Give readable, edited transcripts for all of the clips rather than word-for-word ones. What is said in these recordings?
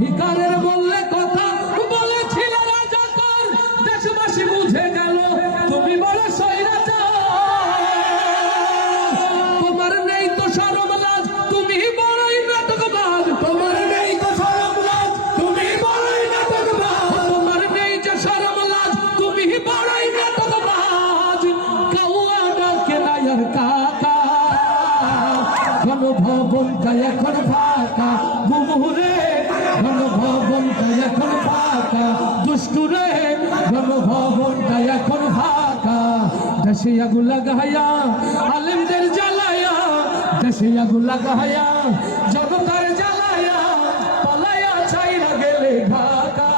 ভিকারের বললে কথা বলেছিল রাজাকার, দেশবাসী বুঝে গেল তুমি বড় স্বৈরাচার। তোমার নেই তো শরম লাজ, তুমি বড়ই নাটকবাজ। তোমার নেই তো শরম লাজ, তুমি বড়ই নাটকবাজ। তোমার নেই যে শরম লাজ, তুমি বড়ই নাটকবাজ। কাউয়া ডাকে না আর কাকা, গণভবনটা এখন ফাঁকা। বুবুরে গণভবনটা এখন ফাঁকা, দুষ্টুরে গণভবনটা এখন ফাঁকা। দেশে আগুন লাগাইয়া আলেমদের জ্বালায়া, দেশে আগুন লাগাইয়া জনতার জ্বালায়া, পালাইয়া ছাইরা গেলে ঢাকা।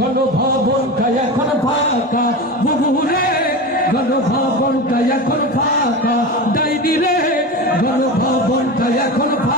গণভবনটা এখন ফাঁকা, বুবুরে গণভবনটা এখন ফাঁকা। ডাইনি রে গণভবনটা এখন ফাঁকা।